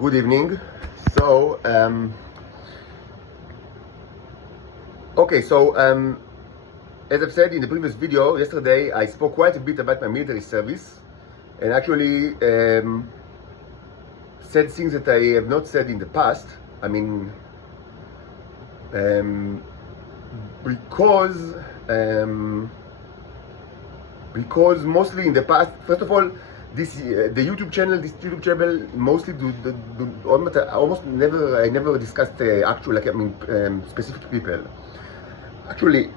Good evening. So, as I've said in the previous video, yesterday I spoke quite a bit about my military service and actually said things that I have not said in the past. I mean, because mostly in the past, first of all, the YouTube channel, mostly almost never, I never discussed actual, specific people. Actually,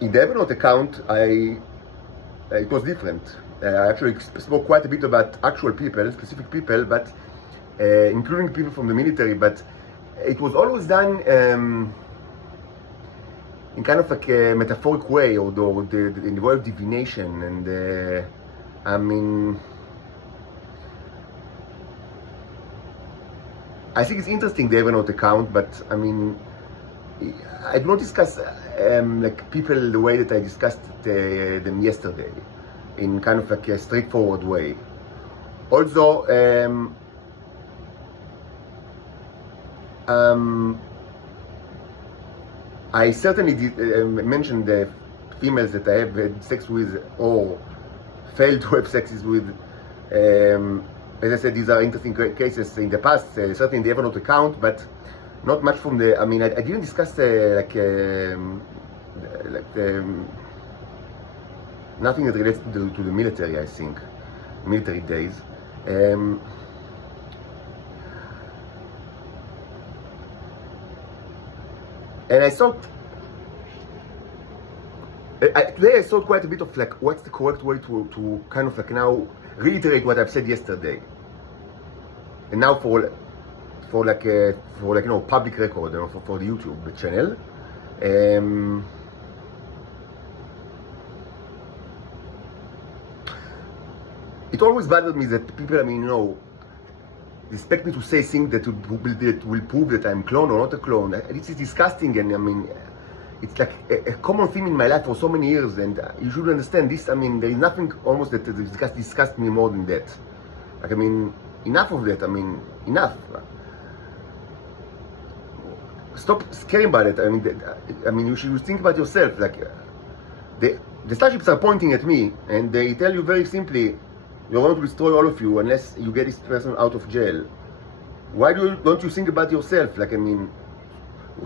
in the Evernote account, it was different. I actually spoke quite a bit about actual people, specific people, but including people from the military. But it was always done in kind of like a metaphoric way, or in the way of divination. And I think it's interesting, the Evernote account, but I mean, I do not discuss like people the way that I discussed them yesterday, in kind of like a straightforward way. Also, I certainly did mention the females that I have had sex with or failed to have sexes with. As I said, these are interesting cases in the past, certainly in the Evernote account, but not much from the. I mean, I didn't discuss nothing that relates to the military. I think military days. And I thought today I thought quite a bit of like what's the correct way to kind of like now reiterate what I've said yesterday, and now for public record, or for the YouTube channel. It always bothered me that people, expect me to say things that will prove that I'm a clone or not a clone. This is disgusting, and I mean, it's like a common theme in my life for so many years, and you should understand this. I mean, there is nothing almost that disgusts me more than that. Like, I mean, enough of that. I mean, enough. Stop caring about it. I mean, you should think about yourself. Like, the starships are pointing at me, and they tell you very simply, "We're going to destroy all of you unless you get this person out of jail." Why don't you think about yourself? Like, I mean,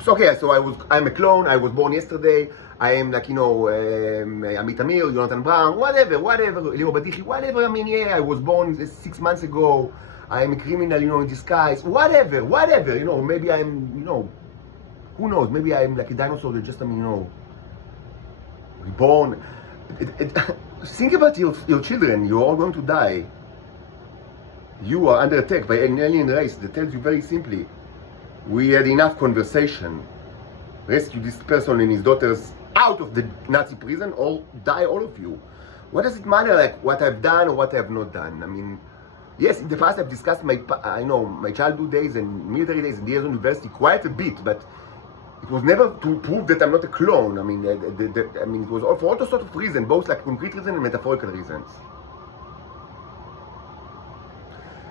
so okay, so I'm a clone. I was born yesterday. I am like, Amit Amir, Jonathan Brown, whatever, Leo Badichi, whatever. I mean, yeah, I was born 6 months ago. I am a criminal, in disguise. Whatever. Maybe I'm, who knows? Maybe I'm like a dinosaur that just, reborn. Think about your children. You're all going to die. You are under attack by an alien race that tells you very simply, we had enough conversation. Rescue this person and his daughters out of the Nazi prison, or die all of you. What does it matter, like, what I've done or what I have not done? I mean, yes, in the past I've discussed my childhood days and military days and the years of university quite a bit, but it was never to prove that I'm not a clone. I mean, it was all for all sorts of reasons, both like concrete reasons and metaphorical reasons.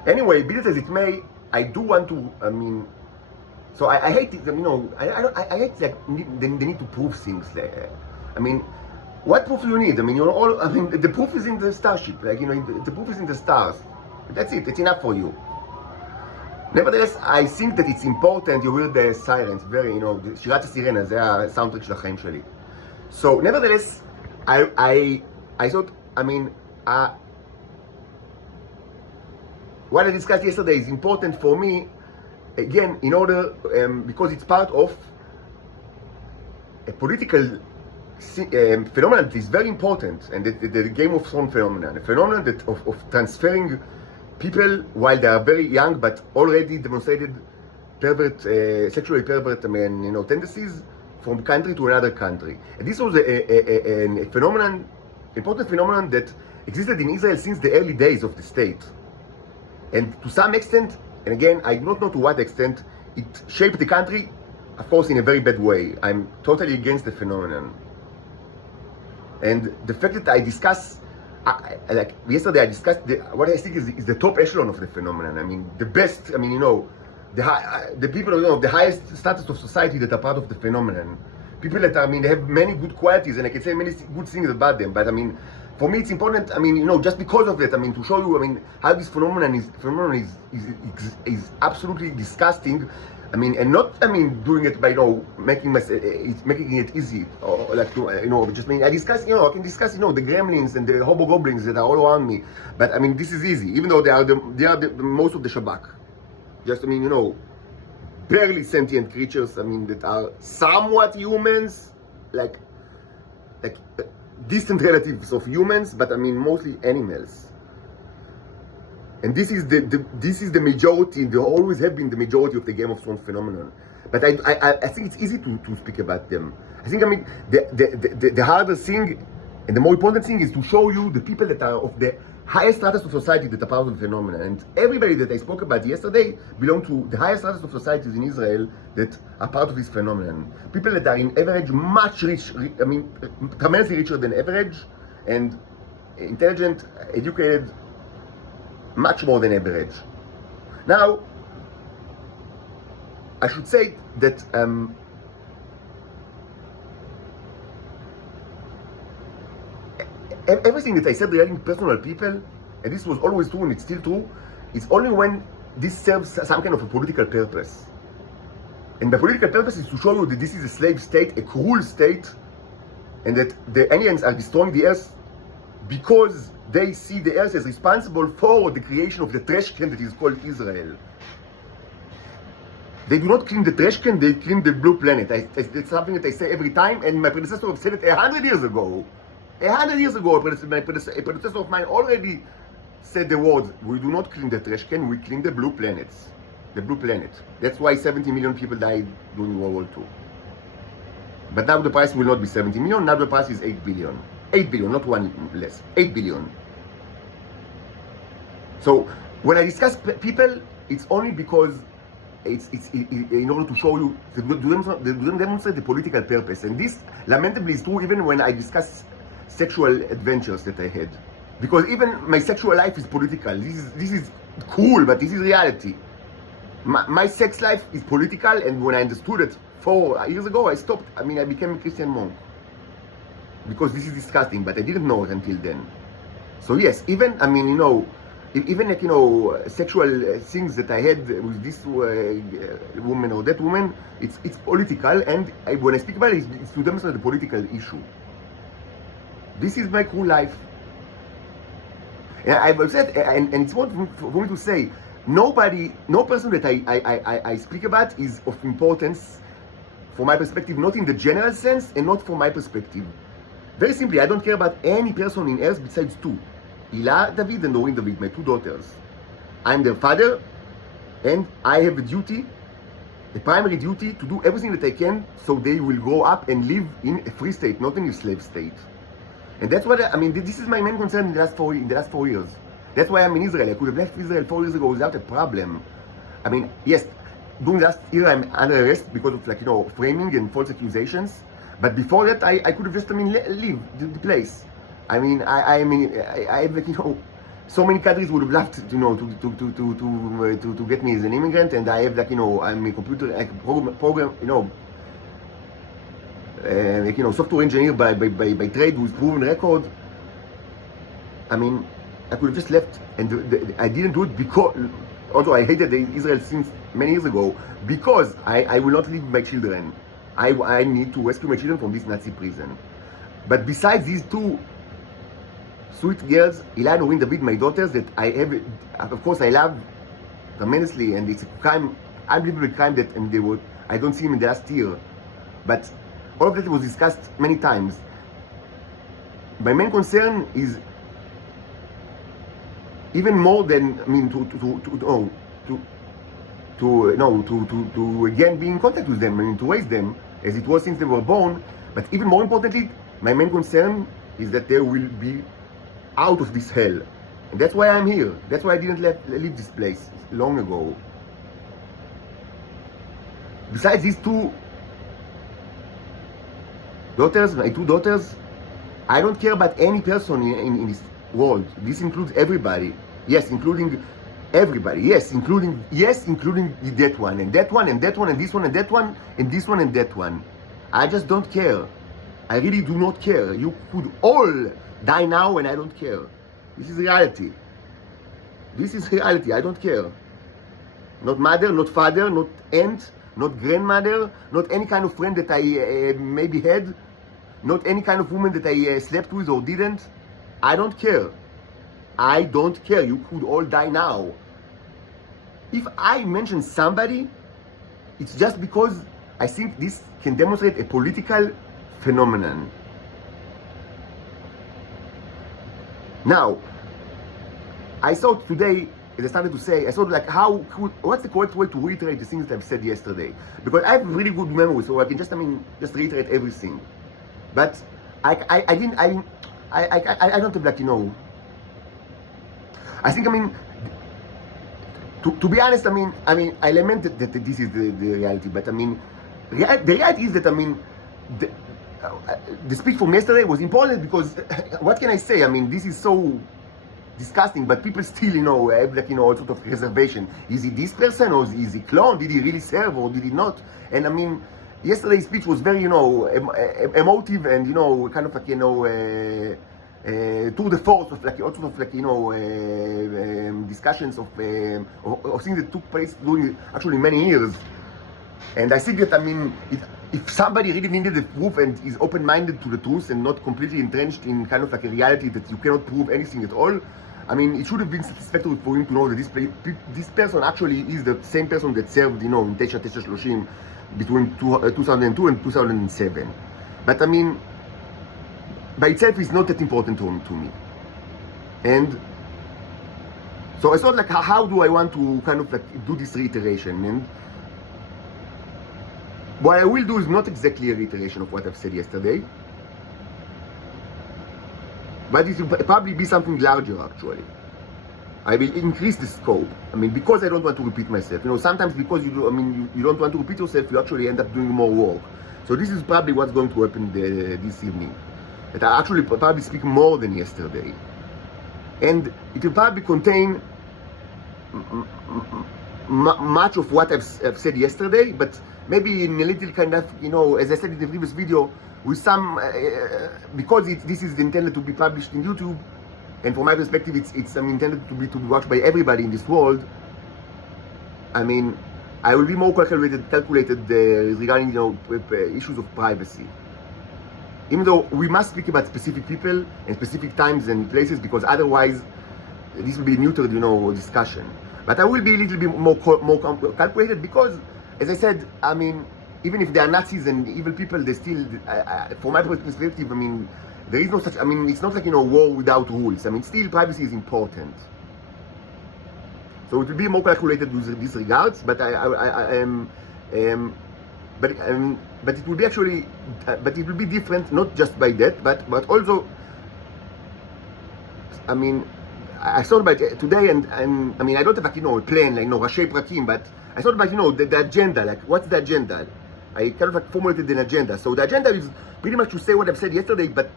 Anyway, be it as it may, I do want to. So I hate it. I hate like the need to prove things. I mean, what proof do you need? I mean, the proof is in the starship. Like, the proof is in the stars. That's it. It's enough for you. Nevertheless, I think that it's important. You hear the sirens, very, שירת הסירנה, זה הסאונדטרק של החיים שלי. So, nevertheless, I thought, what I discussed yesterday is important for me, again, in order, because it's part of a political phenomenon that is very important, and the Game of Thrones phenomenon, a phenomenon that of transferring people while they are very young but already demonstrated sexually pervert tendencies from country to another country. And this was a phenomenon, important phenomenon that existed in Israel since the early days of the state. And to some extent, and again, I do not know to what extent, it shaped the country, of course, in a very bad way. I'm totally against the phenomenon. And the fact that I discuss like yesterday I discussed what I think is the top echelon of the phenomenon. I mean, the best, I mean, you know, the people, you know, of the highest status of society that are part of the phenomenon. People that, I mean, they have many good qualities, and I can say many good things about them, but I mean, for me it's important, I mean, you know, just because of that, I mean, to show you, I mean, how this phenomenon is absolutely disgusting. I mean, and not, I mean, doing it by, you know, making it easy, or like, you know, just, I mean, I can discuss, you know, the gremlins and the hobgoblins that are all around me, but I mean, this is easy, even though they are the most of the Shabak. Just, I mean, you know, barely sentient creatures, I mean, that are somewhat humans, like distant relatives of humans, but I mean, mostly animals. And this is the majority. They always have been the majority of the Game of Thrones phenomenon. But I think it's easy to speak about them. I think, I mean, the harder thing and the more important thing is to show you the people that are of the highest status of society that are part of the phenomenon. And everybody that I spoke about yesterday belong to the highest status of societies in Israel that are part of this phenomenon. People that are in average much I mean, tremendously richer than average, and intelligent, educated, much more than average. Now, I should say that everything that I said regarding personal people, and this was always true and it's still true, is only when this serves some kind of a political purpose. And the political purpose is to show you that this is a slave state, a cruel state, and that the aliens are destroying the earth because they see the earth as responsible for the creation of the trash can that is called Israel. They do not clean the trash can, they clean the blue planet. It's something that I say every time, and my predecessor said it 100 years ago. 100 years ago, a predecessor of mine already said the words, we do not clean the trash can, we clean the blue planets. The blue planet. That's why 70 million people died during World War II. But now the price will not be 70 million, now the price is 8 billion. 8 billion, not one less. 8 billion. So, when I discuss people, it's only because it's in order to show you, to demonstrate the political purpose. And this, lamentably, is true even when I discuss sexual adventures that I had. Because even my sexual life is political. This is cool, but this is reality. My sex life is political, and when I understood it 4 years ago, I stopped. I mean, I became a Christian monk. Because this is disgusting, but I didn't know it until then. So yes, even, I mean, you know, even like, you know, sexual things that I had with this woman or that woman, it's political, and when I speak about it, it's to demonstrate the political issue. This is my cool life. And I've said, and it's important for me to say, no person that I speak about is of importance from my perspective, not in the general sense, and not from my perspective. Very simply, I don't care about any person in earth besides two. Hila David and Doreen David, my two daughters. I'm their father, and I have a duty, a primary duty, to do everything that I can so they will grow up and live in a free state, not in a slave state. And that's what, I mean, this is my main concern in the last 4 years. That's why I'm in Israel. I could have left Israel 4 years ago without a problem. I mean, yes, during last year I'm under arrest because of, like, you know, framing and false accusations. But before that, I could have just, I mean, leave the place. I mean, I have, like, you know, so many countries would have loved, you know, to get me as an immigrant, and I have, like, you know, I'm a computer, like, program, you know, like, you know, software engineer by trade with proven record. I mean, I could have just left, and I didn't do it because, although I hated Israel since many years ago, because I will not leave my children. I need to rescue my children from this Nazi prison. But besides these two sweet girls, Hila and Doreen David, my daughters, that I have, of course, I love tremendously, and it's a crime, unbelievable crime that, and I don't see them in the last year. But all of that was discussed many times. My main concern is even more than, I mean, to again be in contact with them, I mean, to raise them as it was since they were born. But even more importantly, my main concern is that they will be out of this hell. And that's why I'm here. That's why I didn't leave this place long ago. Besides these two daughters, my two daughters, I don't care about any person world. This includes everybody. Yes, including everybody. Yes, including that one and that one and that one and this one and that one and this one and that one. I just don't care. I really do not care. You could all die now and I don't care. This is reality. This is reality. I don't care. Not mother, not father, not aunt, not grandmother, not any kind of friend that I maybe had, not any kind of woman that I slept with or didn't. I don't care. I don't care. You could all die now. If I mention somebody, it's just because I think this can demonstrate a political phenomenon. Now, I thought today, as I started to say, I thought like what's the correct way to reiterate the things that I've said yesterday? Because I have really good memory, so I can just reiterate everything. But I don't have like, you know, I think, to be honest, I lament that this is the reality, but the reality is that, the speech from yesterday was important because, what can I say? This is so disgusting, but people still, you know, have like, you know, all sort of reservation. Is he this person or is he clone? Did he really serve or did he not? And yesterday's speech was very, you know, emotive and, you know, kind of like, you know, to the force of like, all sort of like, you know, discussions of things that took place during actually many years. And I think that, if somebody really needed the proof and is open-minded to the truth and not completely entrenched in kind of like a reality that you cannot prove anything at all, it should have been satisfactory for him to know that this person actually is the same person that served, you know, in 930 between 2002 and 2007. But by itself is not that important to me. And so I thought like, how do I want to kind of like do this reiteration? And what I will do is not exactly a reiteration of what I've said yesterday, but it will probably be something larger actually. I will increase the scope. Because I don't want to repeat myself. You know, sometimes because you don't want to repeat yourself, you actually end up doing more work. So this is probably what's going to happen this evening. That I actually probably speak more than yesterday. And it will probably contain much of what I've said yesterday, but maybe in a little kind of, you know, as I said in the previous video, with some, because this is intended to be published in YouTube, and from my perspective, it's intended to be watched by everybody in this world. I will be more calculated regarding, you know, issues of privacy. Even though we must speak about specific people and specific times and places, because otherwise this will be a neutral, you know, discussion. But I will be a little bit more calculated because, as I said, even if they are Nazis and evil people, they still, from my perspective, there is no such, it's not like, you know, war without rules. Still privacy is important. So it will be more calculated with these regards, but but it will be actually, but it will be different, not just by that, but also, I thought about today, and I don't have like, you know, a plan, like, you know, Rashi Prakim, but I thought about, you know, the agenda, like, what's the agenda? I kind of like formulated an agenda. So the agenda is pretty much to say what I've said yesterday, but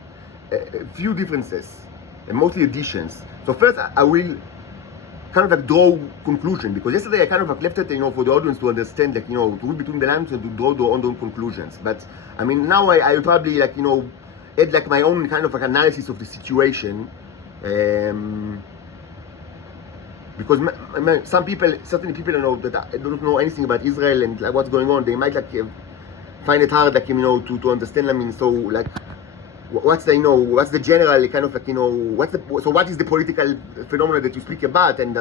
a few differences, and mostly additions. So first, I will kind of like draw conclusion, because yesterday I kind of like left it, you know, for the audience to understand, like, you know, to read between the lines and to draw their own conclusions. But now I will probably, like, you know, add like my own kind of like analysis of the situation, because some people, certain people, you know, that don't know anything about Israel and like what's going on, they might like find it hard, like, you know, to understand. So like, what's the, you know, what's the general kind of like, you know, what is the political phenomenon that you speak about? And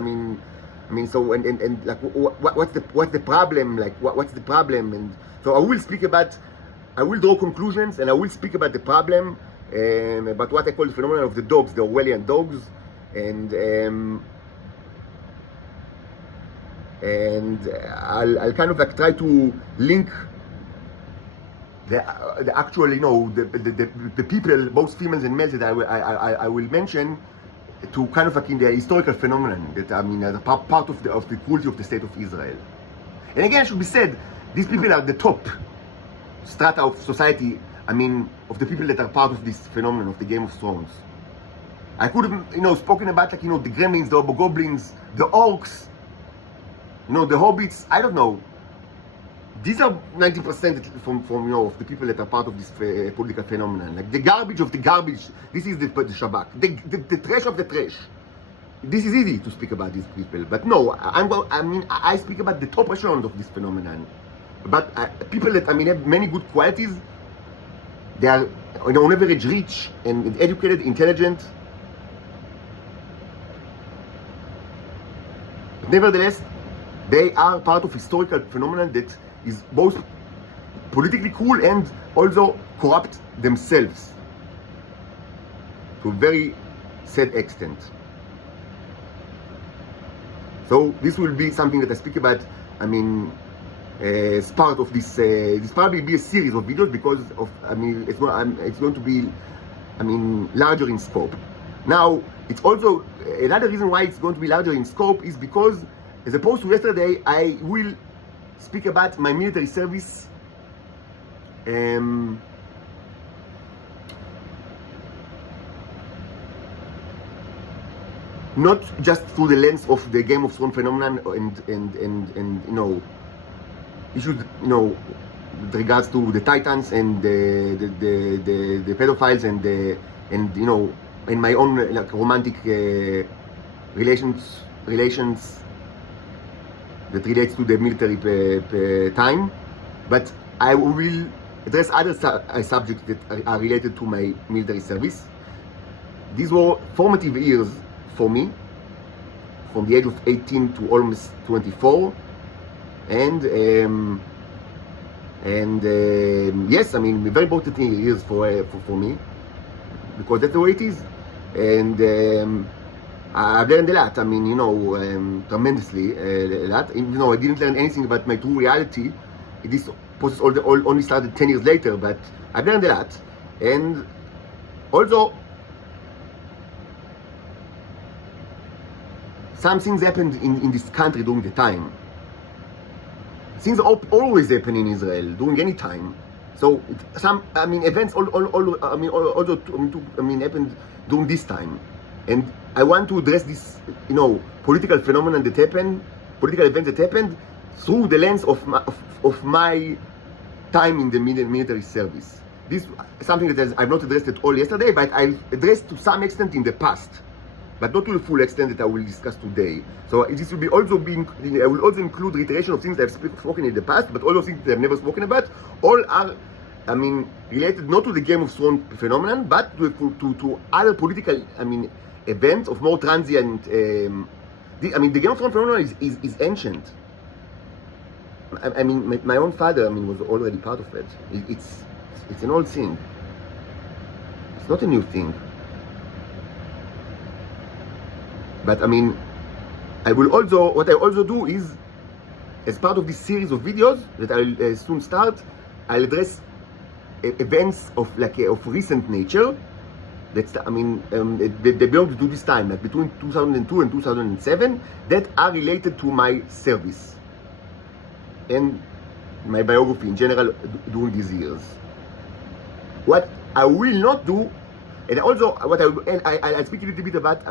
so and like, what's the problem? Like, what's the problem? And so I will draw conclusions, and I will speak about the problem, about what I call the phenomenon of the dogs, the Orwellian dogs, and I'll kind of like try to link the actual, you know, the people, both females and males, that I will mention, to kind of like in the historical phenomenon that are part of the cruelty of the state of Israel. And again, it should be said, these people are the top strata of society. Of the people that are part of this phenomenon of the Game of Thrones. I could have, spoken about like, the gremlins, the hobgoblins, the orcs, the hobbits. I don't know. These are 90% from of the people that are part of this political phenomenon. Like the garbage of the garbage. This is the Shabak. The trash of the trash. This is easy to speak about these people, but no. I speak about the top echelon of this phenomenon. But people that have many good qualities. They are on average rich and educated, intelligent. But nevertheless, they are part of historical phenomenon that is both politically cool and also corrupt themselves to a very sad extent. So this will be something that I speak about, as part of this, this probably be a series of videos because of, it's going to be, larger in scope. Now, it's also, another reason why it's going to be larger in scope is because, as opposed to yesterday, I will speak about my military service not just through the lens of the Game of Thrones phenomenon and issues with regards to the Titans and the pedophiles and my own romantic relations that relates to the military time, but I will address other subjects that are related to my military service. These were formative years for me, from the age of 18 to almost 24, and yes, very important years for me, because that's the way it is, and I've learned a lot, tremendously a lot. Even though I didn't learn anything about my true reality, this process only started 10 years later, but I've learned a lot. And also, some things happened in this country during the time. Things always happen in Israel during any time. So some, events also happened during this time. And I want to address this, political phenomenon that happened, political events that happened, through the lens of my time in the military service. This is something that I've not addressed at all yesterday, but I addressed to some extent in the past, but not to the full extent that I will discuss today. So this will I will also include reiteration of things that I've spoken in the past, but also things that I've never spoken about. All are, related not to the Game of Thrones phenomenon, but to other political, events of more transient. The Game of Thrones phenomenon is ancient. My own father, was already part of it. It's an old thing. It's not a new thing. But what I also do is, as part of this series of videos that I'll soon start, I'll address events of recent nature. That's they belong to this time, like between 2002 and 2007, that are related to my service and my biography in general during these years. What I will not do, and also what I'll speak a little bit about,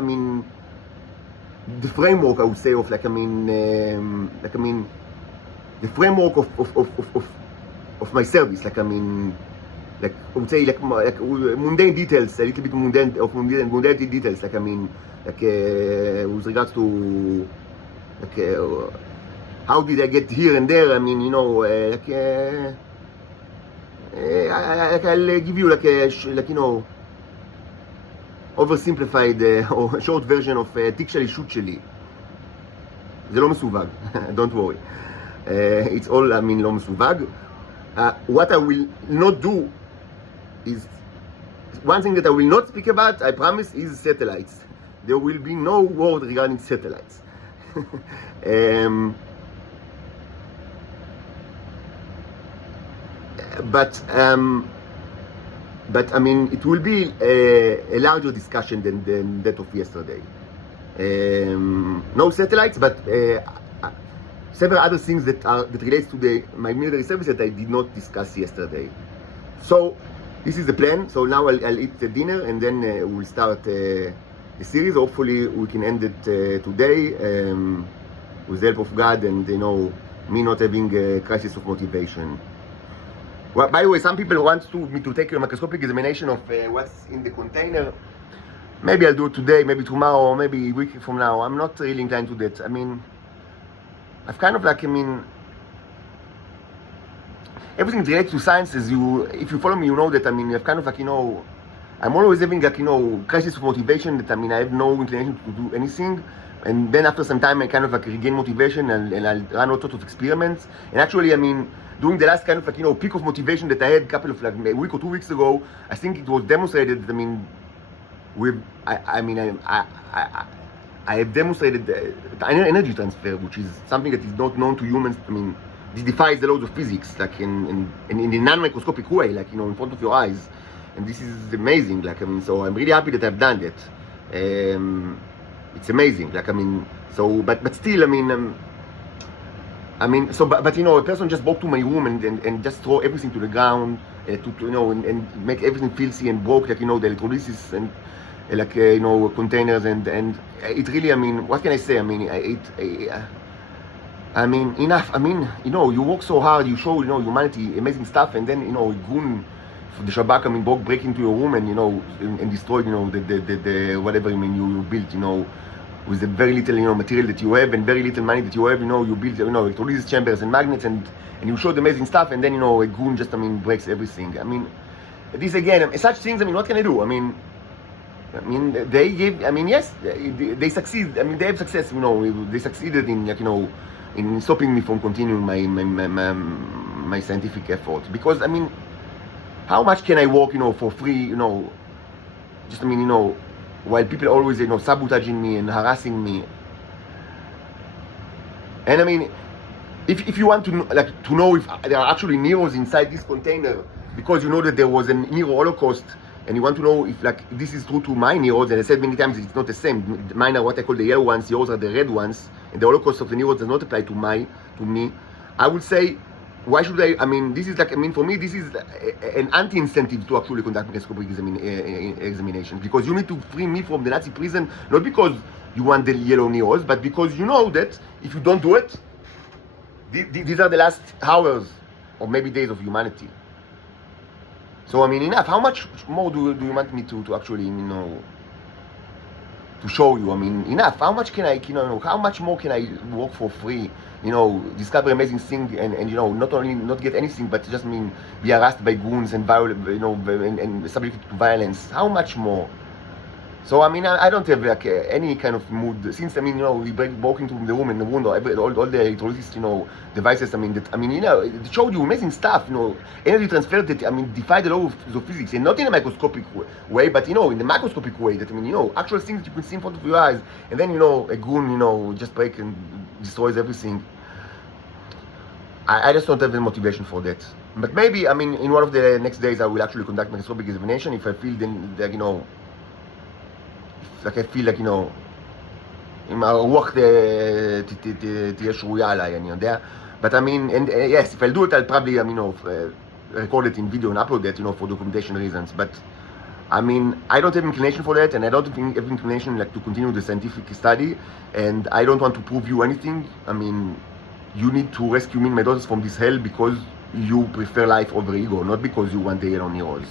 the framework, I would say, of the framework of my service, I would say mundane details, a little bit mundane details, with regards to how did I get here and there. I'll give you oversimplified or short version of תיק שלי, שוט שלי. זה לא מסווג, don't worry. It's all, לא מסווג. What I will not do is, one thing that I will not speak about, I promise, is satellites. There will be no word regarding satellites. But it will be a larger discussion than that of yesterday. No satellites, but several other things that relates to my military service that I did not discuss yesterday. So this is the plan. So now I'll eat the dinner and then we'll start the series. Hopefully we can end it today with the help of God and, you know, me not having a crisis of motivation. Well, by the way, some people want me to take a microscopic examination of what's in the container. Maybe I'll do it today, maybe tomorrow, or maybe a week from now. I'm not really inclined to that. I mean, I've kind of like, I mean, everything related to science is if you follow me, you know that, I mean, I've kind of like, you know, I'm always having like, you know, crisis of motivation that, I mean, I have no inclination to do anything. And then after some time, I kind of like regain motivation and I'll run all sorts of experiments. And actually, I mean, during the last kind of like, you know, peak of motivation that I had a couple of like a week or 2 weeks ago, I think it was demonstrated that, I mean, I have demonstrated the energy transfer, which is something that is not known to humans. I mean, this defies the laws of physics, like in a non-microscopic way, like, you know, in front of your eyes. And this is amazing, like, I mean, so I'm really happy that I've done that. It's amazing, like, I mean, so, but still, I mean, so, but you know, a person just walk to my room and just throw everything to the ground, to you know, and make everything filthy and broke, like, you know, the electrolysis and like, you know, containers and it really, I mean, what can I say? I mean, I mean, enough. I mean, you know, you work so hard, you show, you know, humanity amazing stuff, and then, you know, goon, the Shabak, I mean, break into your room and, you know, and destroy, you know, the whatever, I mean, you built, you know, with the very little, you know, material that you have and very little money that you have, you know, you build, you know, electrolysis chambers and magnets and you showed amazing stuff, and then, you know, a goon just, I mean, breaks everything. I mean, this again, such things, I mean, what can I do? I mean, they give, I mean, yes, they succeed. I mean, they have success, you know, they succeeded in, like, you know, in stopping me from continuing my scientific effort. Because, I mean, how much can I work, you know, for free, you know, just, I mean, you know, while people always, you know, sabotaging me and harassing me. And I mean, if you want to know if there are actually neros inside this container, because you know that there was a Nero Holocaust, and you want to know if like this is true to my neros, and I said many times it's not the same. Mine are what I call the yellow ones, yours are the red ones, and the Holocaust of the neros does not apply to me. I would say, why should I mean, this is like, I mean, for me, this is an anti-incentive to actually conduct microscopic examinations, because you need to free me from the Nazi prison, not because you want the yellow neros, but because you know that if you don't do it, these are the last hours or maybe days of humanity. So, I mean, enough. How much more do you want me to actually, you know, to show you? I mean, enough. How much can I, you know, how much more can I work for free? You know, discover amazing things and you know, not only not get anything, but just, I mean, be harassed by goons and violent, you know, and subjected to violence. How much more? So, I mean, I don't have like any kind of mood. Since, I mean, you know, we broke into the room and the window, all the electrolysis, you know, devices. I mean, you know, it showed you amazing stuff. You know, energy transfer that, I mean, defy the law of physics, and not in a microscopic way, but, you know, in the macroscopic way. That, I mean, you know, actual things that you can see in front of your eyes, and then, you know, a goon, you know, just break and destroys everything. I just don't have the motivation for that. But maybe, I mean, in one of the next days, I will actually conduct microscopic examination if I feel then that, you know, like I feel like, you know, אם הרוח תהיה שרויה עליי, אני יודע. But I mean, and yes, if I'll do it, I'll probably, I mean, you know, record it in video and upload it, you know, for documentation reasons. But I mean, I don't have inclination for that, and I don't have inclination like to continue the scientific study, and I don't want to prove you anything. I mean, you need to rescue me and my daughters from this hell because you prefer life over ego, not because you want the yellow neros.